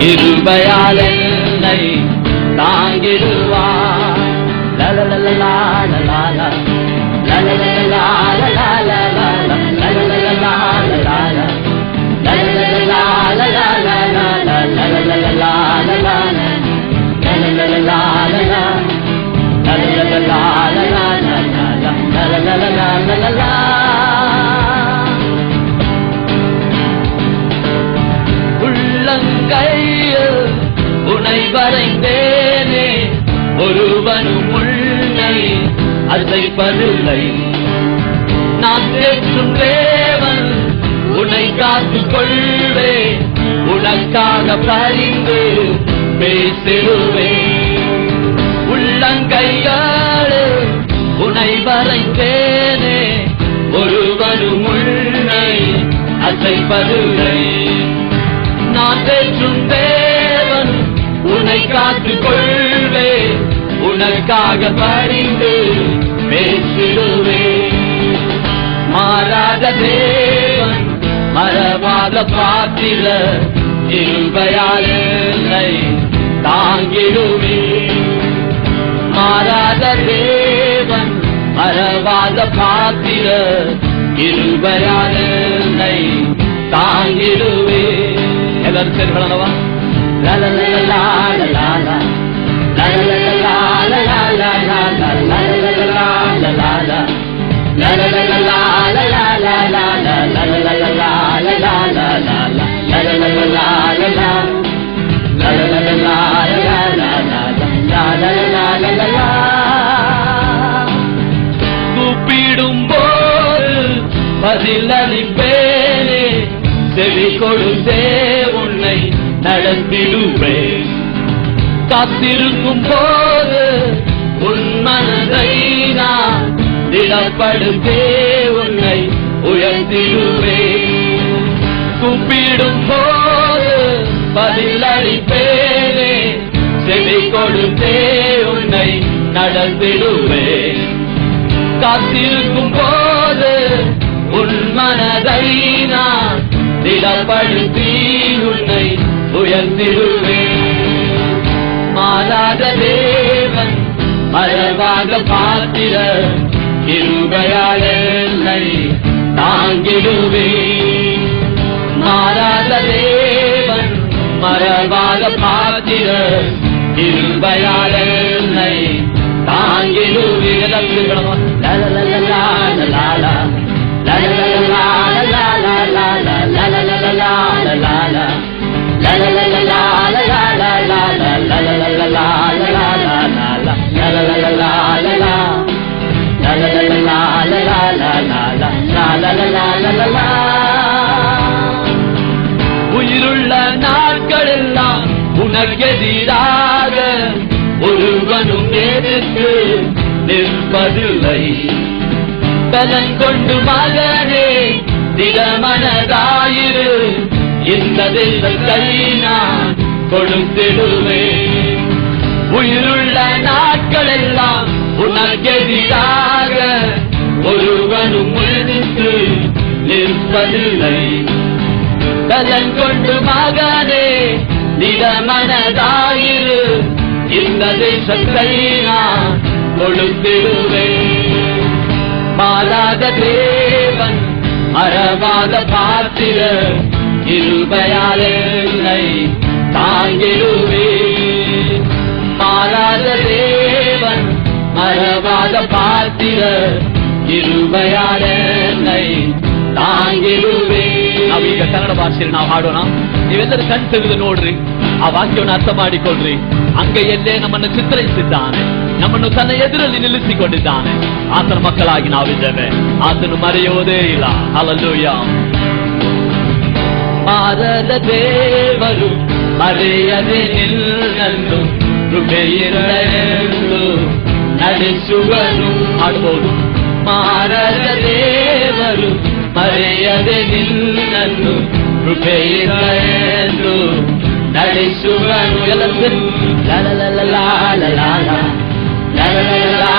கிருபையால் என்னை தாங்கிடுவார். லலலலலா லலலா லலலலலா லலலா லலலலா லலலலலா லலலலலா லலலலலா. உள்ளங்கையில் உனை வரைந்தேனே, ஒருவனும் உன்னை அசைப்பதில்லை. நான் தேற்றும் தேவன் உன்னை காத்துக் கொள்வே, உனக்காக பரிந்து பேசிடுவே. உள்ளங்கையாலே உனை வரைந்தேனே, ஒருவனும் உன்னை அசைப்பதில்லை. நான் தேற்றும் தேவன் உன்னை காத்துக் கொள்வே, உனக்காக பரிந்து பேசிடுவே. மாறாத தேவன் மறவாத பாத்திரர், கிருபையால் என்னை தாங்கிடுவே. மாறாத தேவன் மறவாத பாத்திரர், கிருபையால் என்னை தாங்கிடுவே. எல்லாரும் சரி பண்ணவா? லலலலலா லலலா லலலலலா லலலா லலலா லலலலலா லலலலலா லலலலலா லலலலலா. கூப்பிடும் போது பதிலளிப்பேனே, செவி கொடுத்தே உன்னை நடத்திடுவேன். காத்திருக்கும் போது உன் மனதை நான் திடப்படுத்தே உன்னை உயர்த்திடுவேன். கூப்பிடும் போது பதிலளிப்பேனே, செவி கொடுத்தே உன்னை நடத்திடுவேன். காத்திருக்கும் போது உன் மனதை நான் திடப்படுத்தி உன்னை உயர்த்திடுவேன். மாறாத தேவன் மறவாத பாத்திரர், கிருபையால் என்னை தாங்கிடுவேன். மாறாத தேவன் மறவாத பாத்திரர், கிருபையால் என்னை தாங்கிடுவேன். லலலலலா லலலா லலலலலா லலலலலா லலலலலா லலலலா லலலலலா லலலலலா லலலலலா லலலலலா. உயிருள்ள நாட்களெல்லாம் உனக்கெதிராக ஒருவனும் எதிர்த்து நிற்பதில்லை. பலன் கொண்டு மகனே திடமனதாயிரு, இந்த தேசத்தை நான் கொடுத்திடுவேன். உயிருள்ள நாட்களெல்லாம் உனக்கெதிராக ஒருவனும் எதிர்த்து நிற்பதில்லை. பலன் கொண்டு மகனே திடமனதாயிரு, இந்த தேசத்தை நான் கொடுத்திடுவேன். மாறாத தேவன் மறவாத பாத்திரர், கிருபையால் என்னை தாங்கிடுவேன். மாறாத தேவன் மறவாத பாத்திரர், கிருபையால் என்னை ತಾಂಗಿರುವೆ. ನಾವೀಗ ಕನ್ನಡ ಭಾಷೆಯಲ್ಲಿ ನಾವು ಹಾಡೋಣ. ನೀವೆಲ್ಲರೂ ಕಣ್ ತೆಗೆದು ನೋಡ್ರಿ, ಆ ವಾಕ್ಯವನ್ನು ಅರ್ಥ ಮಾಡಿಕೊಳ್ಳ್ರಿ. ಅಂಗೈಯಲ್ಲೇ ನಮ್ಮನ್ನು ಚಿತ್ರಿಸಿದ್ದಾನೆ, ನಮ್ಮನ್ನು ತನ್ನ ಎದುರಲ್ಲಿ ನಿಲ್ಲಿಸಿಕೊಂಡಿದ್ದಾನೆ. ಆತನ ಮಕ್ಕಳಾಗಿ ನಾವಿದ್ದೇವೆ, ಆತನು ಮರೆಯುವುದೇ ಇಲ್ಲ. ಹಲ್ಲೆಲೂಯಾ. ಮಾರದ ದೇವರು ಮರೆಯದೆ ನಿನ್ನನ್ನು ಕೃಪೆಯಿರಲೆಂದು ನಡೆಸುವನು. ಹಾಡಬಹುದು. ಮಾರದ ದೇವರು ಮರೆಯದೆ ನಿನ್ನನ್ನು ಕೃಪೆಯಿರಲೆಂದು ನಡೆಸುವನು. ಎಲ್ಲ ಲಲಲಲಲಾ ಲಲಲಲಾ ಲಲಲಲಲಾ